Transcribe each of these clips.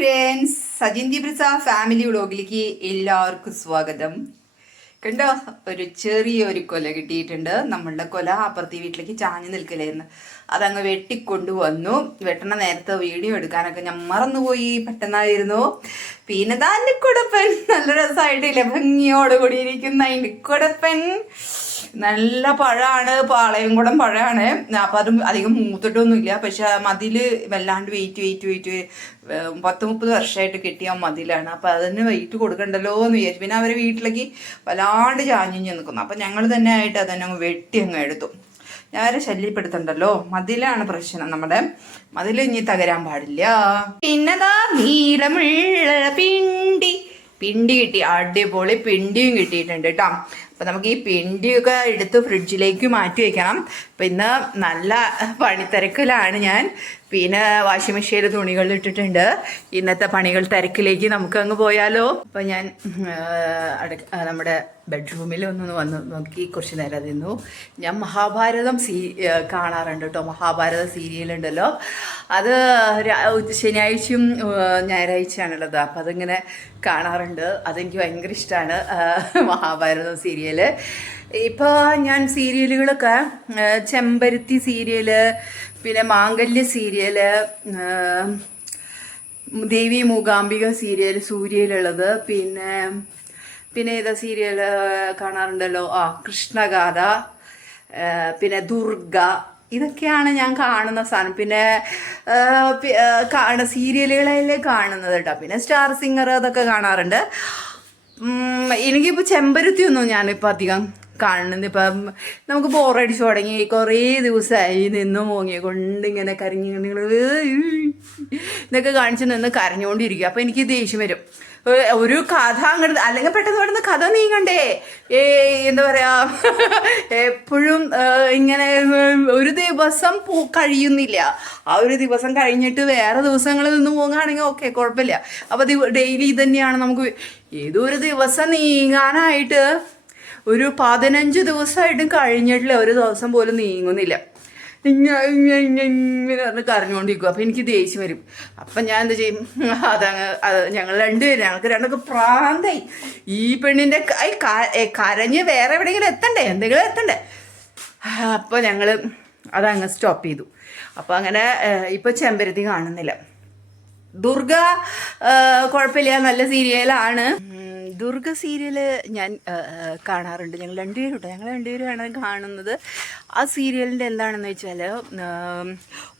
Friends, Sajin ദിബ്രിസ family വ്ളോഗിലേക്ക് എല്ലാവർക്കും സ്വാഗതം. കണ്ടോ, ഒരു ചെറിയൊരു കൊല കിട്ടിയിട്ടുണ്ട്. നമ്മളുടെ കൊല അപ്പുറത്തെ വീട്ടിലേക്ക് ചാഞ്ഞു നിൽക്കലായിരുന്നു. അതങ്ങ് വെട്ടിക്കൊണ്ടുവന്നു. വെട്ടണ നേരത്തെ വീഡിയോ എടുക്കാനൊക്കെ ഞാൻ മറന്നുപോയി, പെട്ടെന്നായിരുന്നു. പിന്നെ ദാ നിക്കുടപ്പൻ, നല്ല രസമായിട്ടില്ല, ഭംഗിയോടുകൂടി ഇരിക്കുന്ന നിക്കുടപ്പൻ. നല്ല പഴമാണ്, പാളയംകുടം പഴമാണ്. അപ്പം അതും അധികം മൂത്തിട്ടൊന്നുമില്ല. പക്ഷെ മതില് വല്ലാണ്ട് വെയിറ്റ് 10-30 വർഷമായിട്ട് കിട്ടിയ മതിലാണ്. അപ്പം അതിന് വെയിറ്റ് കൊടുക്കണ്ടല്ലോ എന്ന് വിചാരിച്ചു. പിന്നെ അവരെ വീട്ടിലേക്ക് വല്ലാണ്ട് ചാഞ്ഞു നിൽക്കുന്നു. അപ്പം ഞങ്ങൾ തന്നെ ആയിട്ട് അതന്നെ അങ്ങ് വെട്ടി അങ്ങ് എടുത്തു. ഞാൻ അവരെ ശല്യപ്പെടുത്തണ്ടല്ലോ. മതിലാണ് പ്രശ്നം. നമ്മുടെ മതിൽ ഇനി തകരാൻ പാടില്ല. പിന്നെതാ നീളമുള്ള പിണ്ടി കിട്ടി. അടിപൊളി പിണ്ടിയും കിട്ടിയിട്ടുണ്ട് കേട്ടോ. അപ്പം നമുക്ക് ഈ പിണ്ടിയൊക്കെ എടുത്ത് ഫ്രിഡ്ജിലേക്ക് മാറ്റി വയ്ക്കണം. അപ്പം ഇന്ന് നല്ല പണിത്തിരക്കിലാണ് ഞാൻ. പിന്നെ വാഷിംഗ് മെഷീനിൽ തുണികൾ ഇട്ടിട്ടുണ്ട്. ഇന്നത്തെ പണികൾ തിരക്കിലേക്ക് നമുക്ക് അങ്ങ് പോയാലോ. അപ്പം ഞാൻ നമ്മുടെ ബെഡ്റൂമിൽ ഒന്ന് വന്ന് നോക്കി കുറച്ച് നേരം നിന്നു. ഞാൻ മഹാഭാരതം കാണാറുണ്ട് കേട്ടോ. മഹാഭാരത സീരിയലുണ്ടല്ലോ, അത് ശനിയാഴ്ചയും ഞായറാഴ്ചയാണുള്ളത്. അപ്പം അതിങ്ങനെ കാണാറുണ്ട്. അതെനിക്ക് ഭയങ്കര ഇഷ്ടമാണ്, മഹാഭാരതം സീരിയൽ. ഇപ്പോൾ ഞാൻ സീരിയലുകളൊക്കെ ചെമ്പരുത്തി സീരിയല്, പിന്നെ മാംഗല്യ സീരിയല്, ദേവി മൂകാംബിക സീരിയൽ സൂര്യയിലുള്ളത്, പിന്നെ ഏതാ സീരിയൽ കാണാറുണ്ടല്ലോ, കൃഷ്ണഗാഥ, പിന്നെ ദുർഗ, ഇതൊക്കെയാണ് ഞാൻ കാണുന്ന സാധനം. പിന്നെ സീരിയലുകളെ കാണുന്നത് കേട്ടോ. പിന്നെ സ്റ്റാർ സിംഗർ അതൊക്കെ കാണാറുണ്ട്. എനിക്കിപ്പോൾ ചെമ്പരുത്തി ഒന്നും ഞാനിപ്പോൾ അധികം കാണുന്നത്. ഇപ്പം നമുക്ക് ബോറടിച്ചു തുടങ്ങി. കുറേ ദിവസമായി നിന്ന് മോങ്ങിയെ കൊണ്ട് ഇങ്ങനെ ഇതൊക്കെ കാണിച്ച് നിന്ന് കരഞ്ഞുകൊണ്ടിരിക്കുക. അപ്പം എനിക്ക് ദേഷ്യം വരും. ഒരു കഥ അങ്ങോട്ട്, അല്ലെങ്കിൽ പെട്ടെന്ന് പെട്ടെന്ന് കഥ നീങ്ങണ്ടേ. എന്താ പറയാ, എപ്പോഴും ഇങ്ങനെ ഒരു ദിവസം കഴിയുന്നില്ല. ആ ഒരു ദിവസം കഴിഞ്ഞിട്ട് വേറെ ദിവസങ്ങളിൽ നിന്ന് പോകുകയാണെങ്കിൽ ഓക്കെ, കുഴപ്പമില്ല. അപ്പോൾ ഡെയിലി ഇത് തന്നെയാണ്. നമുക്ക് ഏതോ ഒരു ദിവസം നീങ്ങാനായിട്ട് ഒരു 15 ദിവസമായിട്ടും കഴിഞ്ഞിട്ടില്ല, ഒരു ദിവസം പോലും നീങ്ങുന്നില്ല. ഇങ്ങനെ കരഞ്ഞുകൊണ്ടിരിക്കും. അപ്പം എനിക്ക് ദേഷ്യം വരും. അപ്പം ഞാൻ എന്താ ചെയ്യും, ഞങ്ങൾക്ക് രണ്ടൊക്കെ പ്രാന്തായി. ഈ പെണ്ണിൻ്റെ കരഞ്ഞ് വേറെ എവിടെയെങ്കിലും എന്തെങ്കിലും എത്തണ്ടേ. അപ്പോൾ ഞങ്ങൾ അതങ്ങ് സ്റ്റോപ്പ് ചെയ്തു. അപ്പോൾ അങ്ങനെ ഇപ്പോൾ ചെമ്പരത്തി കാണുന്നില്ല. ദുർഗ കുഴപ്പമില്ല, നല്ല സീരിയലാണ്. ദുർഗ സീരിയല് ഞാൻ കാണാറുണ്ട്. ഞങ്ങൾ രണ്ടുപേരുമാണ് കാണുന്നത്. ആ സീരിയലിൻ്റെ എന്താണെന്ന് വെച്ചാൽ,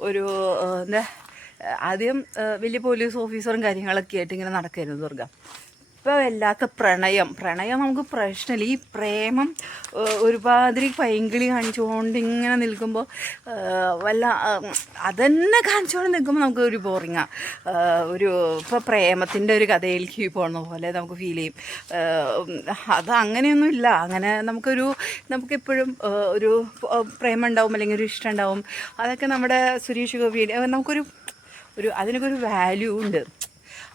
ഒരു എന്താ, ആദ്യം വലിയ പോലീസ് ഓഫീസറും കാര്യങ്ങളൊക്കെ ആയിട്ട് ഇങ്ങനെ നടക്കായിരുന്നു ദുർഗ. ഇപ്പോൾ വല്ലാത്ത പ്രണയം നമുക്ക് പ്രശ്നമില്ല. ഈ പ്രേമം ഒരുമാതിരി പൈങ്കിളി കാണിച്ചുകൊണ്ട് ഇങ്ങനെ നിൽക്കുമ്പോൾ അതന്നെ കാണിച്ചുകൊണ്ട് നിൽക്കുമ്പോൾ നമുക്ക് ഒരു ബോറിങ്ങാണ്. ഇപ്പോൾ പ്രേമത്തിൻ്റെ ഒരു കഥയിലേക്ക് പോകുന്ന പോലെ നമുക്ക് ഫീൽ ചെയ്യും. അത് അങ്ങനെയൊന്നുമില്ല. അങ്ങനെ നമുക്കെപ്പോഴും ഒരു പ്രേമം ഉണ്ടാവും, അല്ലെങ്കിൽ ഒരു ഇഷ്ടം ഉണ്ടാവും. അതൊക്കെ നമ്മുടെ സുരേഷ് ഗോപി അതിനൊക്കെ ഒരു വാല്യൂ ഉണ്ട്.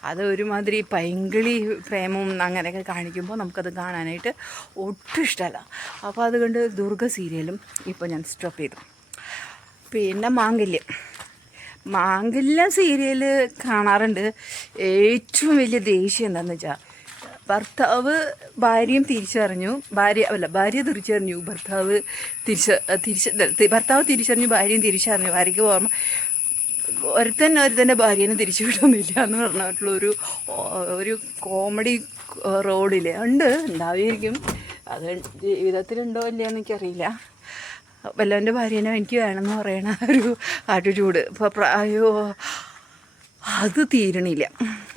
അത് ഒരുമാതിരി പൈങ്കിളി പ്രേമവും അങ്ങനെയൊക്കെ കാണിക്കുമ്പോൾ നമുക്കത് കാണാനായിട്ട് ഒട്ടും ഇഷ്ടമല്ല. അപ്പോൾ അതുകൊണ്ട് ദുർഗ സീരിയലും ഇപ്പോൾ ഞാൻ സ്റ്റോപ്പ് ചെയ്തു. പിന്നെ മാംഗല്യം സീരിയൽ കാണാറുണ്ട്. ഏറ്റവും വലിയ ദേഷ്യം എന്താണെന്ന് വെച്ചാൽ, ഭാര്യ തിരിച്ചറിഞ്ഞു, ഭർത്താവ് തിരിച്ചറിഞ്ഞു, ഭാര്യയും തിരിച്ചറിഞ്ഞു. ഭാര്യയ്ക്ക് ഓർമ്മ ഒരുത്തൻ്റെ ഭാര്യനെ തിരിച്ചു വിടുന്നില്ല എന്ന് പറഞ്ഞിട്ടുള്ളൊരു കോമഡി റോഡിൽ ഉണ്ടാവുമായിരിക്കും. അത് ജീവിതത്തിലുണ്ടോ ഇല്ലയോ എനിക്കറിയില്ല. വല്ലവൻ്റെ ഭാര്യനെ എനിക്ക് വേണമെന്ന് പറയണ ഒരു ആറ്റിറ്റ്യൂഡ് ഇപ്പോൾ അത് തീരണില്ല.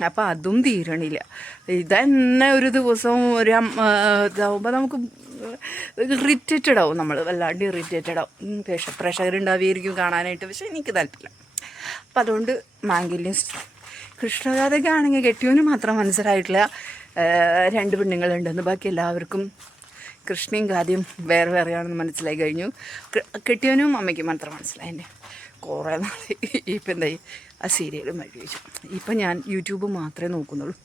അപ്പം അതും തീരണില്ല. ഇതന്നെ ഒരു ദിവസം ഇതാവുമ്പോൾ നമുക്ക് ഇറിറ്റേറ്റഡ് ആവും. നമ്മൾ വല്ലാണ്ട് ഇറിറ്റേറ്റഡ് ആവും. പ്രേക്ഷകരുണ്ടാവുമായിരിക്കും കാണാനായിട്ട്. പക്ഷെ എനിക്ക് താല്പര്യമില്ല. അപ്പം അതുകൊണ്ട് മാംഗല്യം. കൃഷ്ണഗാഥയ്ക്ക് ആണെങ്കിൽ കെട്ടിയവന് മാത്രം മനസ്സിലായിട്ടില്ല 2 പെണ്ണുങ്ങളുണ്ടെന്ന്. ബാക്കി എല്ലാവർക്കും കൃഷ്ണയും ഗാഥയും വേറെയാണെന്ന് മനസ്സിലായി കഴിഞ്ഞു. കെട്ടിയവനും അമ്മയ്ക്കും മാത്രം മനസ്സിലായി. കുറേ നാൾ ഇപ്പം എന്തായി, ആ സീരിയലും വഴി വെച്ചു. ഇപ്പം ഞാൻ യൂട്യൂബ് മാത്രമേ നോക്കുന്നുള്ളൂ.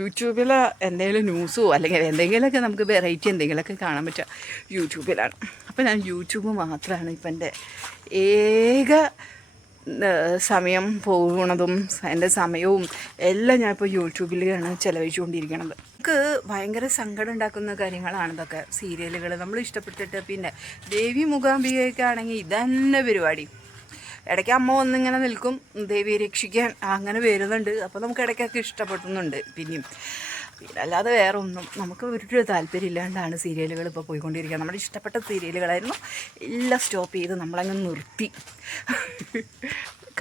യൂട്യൂബിൽ എന്തെങ്കിലും ന്യൂസോ അല്ലെങ്കിൽ എന്തെങ്കിലുമൊക്കെ നമുക്ക് വെറൈറ്റി എന്തെങ്കിലുമൊക്കെ കാണാൻ പറ്റുക യൂട്യൂബിലാണ്. അപ്പോൾ ഞാൻ യൂട്യൂബ് മാത്രമാണ് ഇപ്പം എൻ്റെ ഏക സമയം പോകുന്നതും എൻ്റെ സമയവും എല്ലാം ഞാനിപ്പോൾ യൂട്യൂബിലാണ് ചിലവഴിച്ചുകൊണ്ടിരിക്കണത്. നമുക്ക് ഭയങ്കര സങ്കടം ഉണ്ടാക്കുന്ന കാര്യങ്ങളാണ് ഇതൊക്കെ. സീരിയലുകൾ നമ്മൾ ഇഷ്ടപ്പെട്ടിട്ട് പിന്നെ ദേവി മൂകാംബികയൊക്കെ ആണെങ്കിൽ ഇതന്നെ പരിപാടി. ഇടയ്ക്ക് അമ്മ വന്നിങ്ങനെ നിൽക്കും, ദേവിയെ രക്ഷിക്കാൻ അങ്ങനെ വരുന്നുണ്ട്. അപ്പോൾ നമുക്ക് ഇടയ്ക്കൊക്കെ ഇഷ്ടപ്പെടുന്നുണ്ട്. പിന്നെയും അല്ലാതെ വേറെ ഒന്നും നമുക്ക് ഒരു താല്പര്യം ഇല്ലാണ്ടാണ് സീരിയലുകൾ ഇപ്പോൾ പോയിക്കൊണ്ടിരിക്കുക. നമ്മുടെ ഇഷ്ടപ്പെട്ട സീരിയലുകളായിരുന്നു, എല്ലാം സ്റ്റോപ്പ് ചെയ്ത് നമ്മളങ്ങ് നിർത്തി.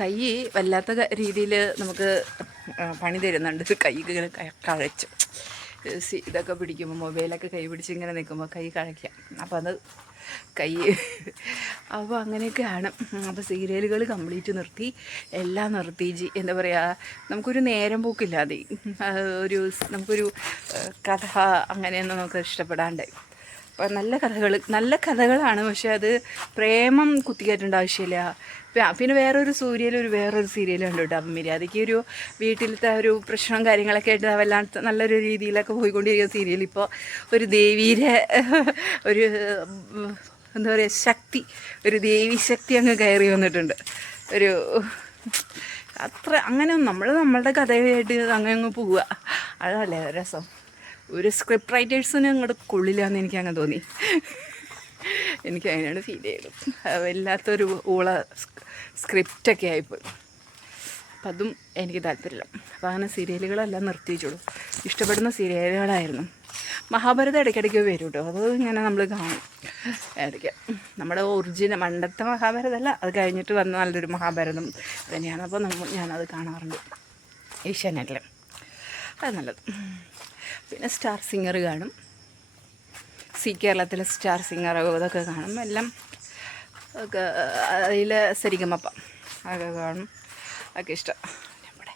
കൈ വല്ലാത്ത രീതിയിൽ നമുക്ക് പണി തരുന്നുണ്ട്. കൈക്ക് ഇങ്ങനെ കഴച്ചു ഇതൊക്കെ പിടിക്കുമ്പോൾ, മൊബൈലൊക്കെ കൈ പിടിച്ച് ഇങ്ങനെ നിൽക്കുമ്പോൾ കൈ കഴയ്ക്കാം. അപ്പോൾ അത് കൈ അപ്പോൾ അങ്ങനെയൊക്കെയാണ്. അപ്പോൾ സീരിയലുകൾ കംപ്ലീറ്റ് നിർത്തി, എല്ലാം നിർത്തി. എന്താ പറയുക, നമുക്കൊരു നേരം പോക്കില്ലാതെ നമുക്കൊരു കഥ അങ്ങനെയൊന്നും നമുക്ക് ഇഷ്ടപ്പെടാണ്ടായി. അപ്പോൾ നല്ല കഥകളാണ്, പക്ഷെ അത് പ്രേമം കുത്തിക്കയറ്റേണ്ട ആവശ്യമില്ല. പിന്നെ വേറൊരു സീരിയൽ ഉണ്ട് കേട്ടോ, അപ്പം മര്യാദയ്ക്ക് ഒരു വീട്ടിലത്തെ ഒരു പ്രശ്നം കാര്യങ്ങളൊക്കെ ആയിട്ട് വല്ലാത്ത നല്ലൊരു രീതിയിലൊക്കെ പോയിക്കൊണ്ടിരിക്കുന്ന സീരിയൽ ഇപ്പോൾ ഒരു ദേവീരെ ഒരു എന്താ പറയുക ശക്തി, ഒരു ദേവി ശക്തി അങ്ങ് കയറി വന്നിട്ടുണ്ട്. അത്ര അങ്ങനെ നമ്മളുടെ കഥയായിട്ട് അങ്ങ് പോവുക, അതല്ലേ രസം. ഒരു സ്ക്രിപ്റ്റ് റൈറ്റേഴ്സിന് അങ്ങോട്ട് കൊള്ളില്ലാന്ന് എനിക്കങ്ങനെ തോന്നി. എനിക്ക് അങ്ങനെയാണ് ഫീൽ ചെയ്തത്. വല്ലാത്തൊരു സ്ക്രിപ്റ്റൊക്കെ ആയിപ്പോയി. അപ്പം അതും എനിക്ക് താല്പര്യമില്ല. അപ്പോൾ അങ്ങനെ സീരിയലുകളെല്ലാം നിർത്തിച്ചോളൂ. ഇഷ്ടപ്പെടുന്ന സീരിയലുകളായിരുന്നു. മഹാഭാരതം ഇടയ്ക്കിടയ്ക്ക് വരും കേട്ടോ, അത് ഇങ്ങനെ നമ്മൾ കാണും ഇടയ്ക്ക്. നമ്മുടെ ഒറിജിനൽ പണ്ടത്തെ മഹാഭാരതമല്ല, അത് കഴിഞ്ഞിട്ട് വന്ന നല്ലൊരു മഹാഭാരതം തന്നെയാണ്. അപ്പോൾ ഞാനത് കാണാറുണ്ട് ഏഷ്യാനെറ്റിൽ, അത് നല്ലത്. പിന്നെ സ്റ്റാർ സിംഗർ കാണും, കേരളത്തിലെ സ്റ്റാർ സിംഗർ അതൊക്കെ കാണും. എല്ലാം ഒക്കെ അതിൽ സരിഗമപ്പ അതൊക്കെ കാണും, അതൊക്കെ ഇഷ്ടം. നമ്മുടെ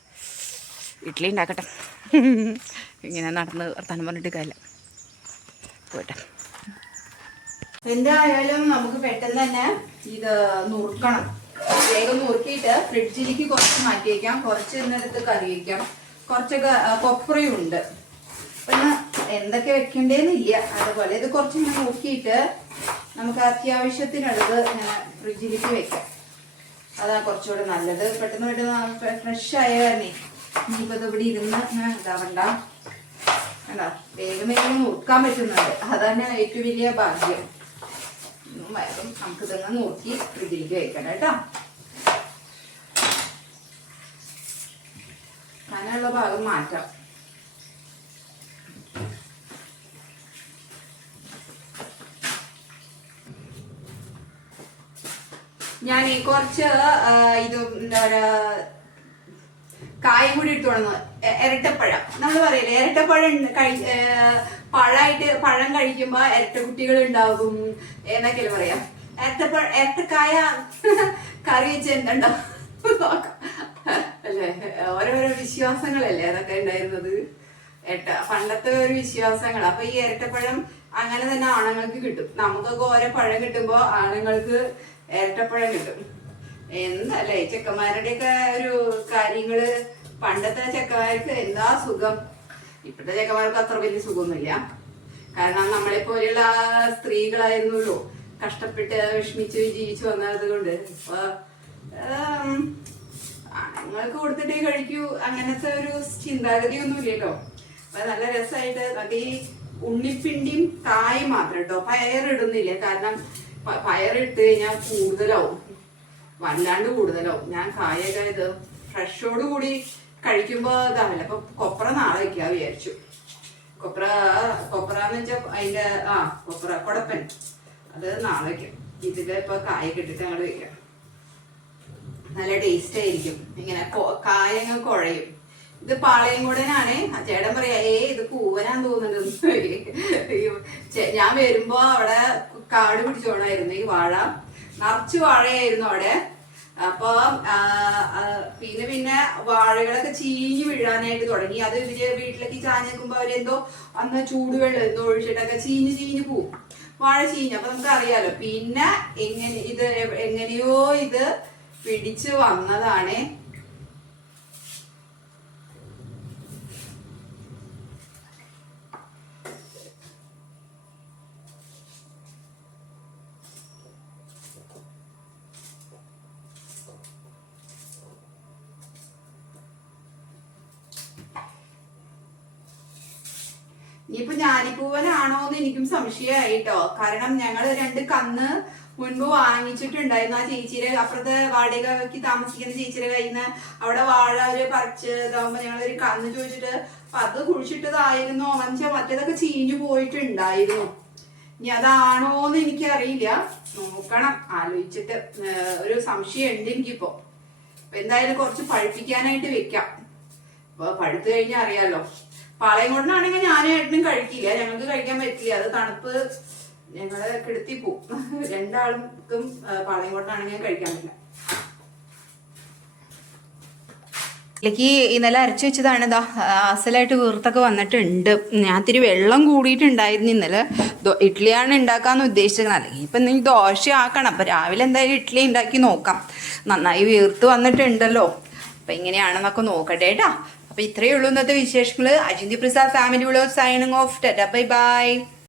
ഇഡ്ഡലി ഉണ്ടാക്കട്ടെ, ഇങ്ങനെ നടന്ന് വർത്താനം പറഞ്ഞിട്ട് കാര്യമില്ല, പോട്ടെ. എന്തായാലും നമുക്ക് പെട്ടെന്ന് തന്നെ ഇത് നുറുക്കണം. വേഗം നുറുക്കിയിട്ട് ഫ്രിഡ്ജിലേക്ക് കുറച്ച് മാറ്റി വയ്ക്കാം, കുറച്ച് ഇന്നെടുത്ത് കറി വയ്ക്കാം. കുറച്ചൊക്കെ കൊപ്രയും ഉണ്ട്, പിന്നെ എന്തൊക്കെ വെക്കണ്ടേന്നില്ല. അതുപോലെ ഇത് കുറച്ചിങ്ങനെ നോക്കിയിട്ട് നമുക്ക് അത്യാവശ്യത്തിനുള്ളത് ഇങ്ങനെ ഫ്രിഡ്ജിലേക്ക് വെക്കാം. അതാ കുറച്ചുകൂടെ നല്ലത്. പെട്ടെന്ന് ഫ്രഷ് ആയ കാരണേ ഇനിയിപ്പോൾ ഇത് ഇവിടെ ഇരുന്ന് ഇതാവണ്ട. വേണ്ട, വേഗം നുറുക്കാൻ പറ്റുന്നുണ്ട്, അതന്നെ ഏറ്റവും വലിയ ഭാഗ്യം. വേഗം നമുക്കിതങ്ങ് നോക്കി ഫ്രിഡ്ജിലേക്ക് വെക്കണം കേട്ടോ. കനുള്ള ഭാഗം മാറ്റാം. ഞാൻ കുറച്ച് ഇത് എന്താ പറയാ കായും കൂടി ഇട്ട് തുടങ്ങും. ഇരട്ടപ്പഴം നമ്മൾ പറയില്ലേ, ഇരട്ടപ്പഴം പഴം കഴിക്കുമ്പോ ഇരട്ട കുട്ടികൾ ഉണ്ടാകും എന്നൊക്കെയല്ലേ പറയാം. ഇരട്ടക്കായ കറി വെച്ച് എന്തുണ്ടാവും അല്ലേ? ഓരോരോ വിശ്വാസങ്ങളല്ലേ അതൊക്കെ ഉണ്ടായിരുന്നത്, പണ്ടത്തെ ഒരു വിശ്വാസങ്ങൾ. അപ്പൊ ഈ ഇരട്ടപ്പഴം അങ്ങനെ തന്നെ ആണുങ്ങൾക്ക് കിട്ടും. നമുക്കൊക്കെ ഓരോ പഴം കിട്ടുമ്പോ ആണുങ്ങൾക്ക് ഇരട്ടപ്പഴം കിട്ടും. എന്തല്ലേ ചെക്കന്മാരുടെയൊക്കെ ഒരു കാര്യങ്ങള്. പണ്ടത്തെ ചെക്കന്മാർക്ക് എന്താ സുഖം, ഇപ്പോഴത്തെ ചെക്കന്മാർക്ക് അത്ര വലിയ സുഖമൊന്നുമില്ല. കാരണം നമ്മളെ പോലെയുള്ള സ്ത്രീകളായിരുന്നല്ലോ കഷ്ടപ്പെട്ട് വിഷമിച്ച് ജീവിച്ചു വന്നത് കൊണ്ട് ഇപ്പൊ ആണുങ്ങൾക്ക് കൊടുത്തിട്ടേ കഴിക്കൂ അങ്ങനത്തെ ഒരു ചിന്താഗതി ഒന്നും ഇല്ലല്ലോ. അപ്പൊ നല്ല രസമായിട്ട് അത് ഈ ഉണ്ണിപ്പിണ്ടിയും കായും മാത്രം കേട്ടോ, പയറിടുന്നില്ല. കാരണം പയറിട്ട് കഴിഞ്ഞാൽ കൂടുതലാവും, വല്ലാണ്ട് കൂടുതലാവും. ഞാൻ കായൊക്കെ ഇത് ഫ്രഷോട് കൂടി കഴിക്കുമ്പോ ഇതാവില്ല. അപ്പൊ കൊപ്ര നാളെ വെക്കാ വിചാരിച്ചു. കൊപ്രാന്ന് വെച്ചാ അതിന്റെ കൊടപ്പൻ, അത് നാളെ വെക്കാം. ഇതിലിപ്പൊ കായ ഇട്ടിട്ട് അങ്ങോട്ട് വെക്കാം, നല്ല ടേസ്റ്റ് ആയിരിക്കും. ഇങ്ങനെ കായങ്ങ് കുഴയും. ഇത് പാളയംകുടനാണ്. ചേട്ടൻ പറയാ ഇത് പൂവനാന്ന് തോന്നുന്നുണ്ട്. ഞാൻ വരുമ്പോ അവിടെ കാട് പിടിച്ചോണായിരുന്നു ഈ വാഴ, നിറച്ച് വാഴയായിരുന്നു അവിടെ. അപ്പൊ പിന്നെ വാഴകളൊക്കെ ചീഞ്ഞു വീഴാനായിട്ട് തുടങ്ങി. അത് ഇവര് വീട്ടിലേക്ക് ചാഞ്ഞ് നിൽക്കുമ്പോ അവരെന്തോ അന്ന് ചൂടുവെള്ളം എന്തോ ഒഴിച്ചിട്ടൊക്കെ ചീഞ്ഞു പോവും, വാഴ ചീഞ്ഞു. അപ്പൊ നമുക്ക് അറിയാലോ. പിന്നെ എങ്ങനെയോ ഇത് പിടിച്ചു വന്നതാണ്. ഇനിയിപ്പോ ഞാലിപ്പൂവനാണോ എന്ന് എനിക്കും സംശയമായിട്ടോ. കാരണം ഞങ്ങള് 2 കന്ന് മുൻപ് വാങ്ങിച്ചിട്ടുണ്ടായിരുന്നു. ആ ചേച്ചിയുടെ അപ്പുറത്തെ വാടകയ്ക്ക് താമസിക്കുന്ന ചേച്ചിയുടെ കയ്യിൽ നിന്ന് അവിടെ വാഴ ഒരു പറിച്ച് ഇതാകുമ്പോ ഞങ്ങളൊരു കന്ന് ചോദിച്ചിട്ട് അപ്പൊ അത് കുഴിച്ചിട്ടതായിരുന്നു. എന്നുവെച്ചാൽ മറ്റേതൊക്കെ ചീഞ്ഞു പോയിട്ടുണ്ടായിരുന്നു. ഇനി അതാണോന്ന് എനിക്കറിയില്ല, നോക്കണം, ആലോചിച്ചിട്ട്. ഒരു സംശയം ഉണ്ട് എനിക്കിപ്പോ. എന്തായാലും കുറച്ച് പഴുപ്പിക്കാനായിട്ട് വെക്കാം. അപ്പൊ പഴുത്ത് കഴിഞ്ഞാൽ അറിയാലോ. പാളയം കൊണ്ടാണെങ്കിൽ ഞാനും ഏട്ടനും കഴിക്കില്ല, ഞങ്ങൾക്ക് കഴിക്കാൻ പറ്റില്ല. അത് തണുപ്പ് ഞങ്ങളെ കെടുത്തി പോവും. 2 ആൾക്കും പാളയം കൊണ്ടാണെങ്കിൽ കഴിക്കാൻ പറ്റില്ല. ഇതിലേക്ക് ഇന്നലെ അരച്ചു വെച്ചതാണ്. ഇതാ അസലായിട്ട് വീർത്തൊക്കെ വന്നിട്ടുണ്ട്. ഞാൻ ഇത്തിരി വെള്ളം കൂടിയിട്ടുണ്ടായിരുന്നു ഇന്നലെ. ഇഡ്ഡലിയാണ് ഉണ്ടാക്കാമെന്ന് ഉദ്ദേശിച്ചത്. അല്ലെങ്കിൽ ഇപ്പം എന്തെങ്കിലും ദോശ ആക്കണം. അപ്പം രാവിലെ എന്തായാലും ഇഡ്ഡലി ഉണ്ടാക്കി നോക്കാം. നന്നായി വീർത്ത് വന്നിട്ടുണ്ടല്ലോ. അപ്പം എങ്ങനെയാണെന്നൊക്കെ നോക്കട്ടെ കേട്ടോ. അപ്പം ഇത്രയേ ഉള്ളൂ ഇന്നത്തെ വിശേഷങ്ങൾ. Ajinthi Prasad family vlog signing off. Tata bye by.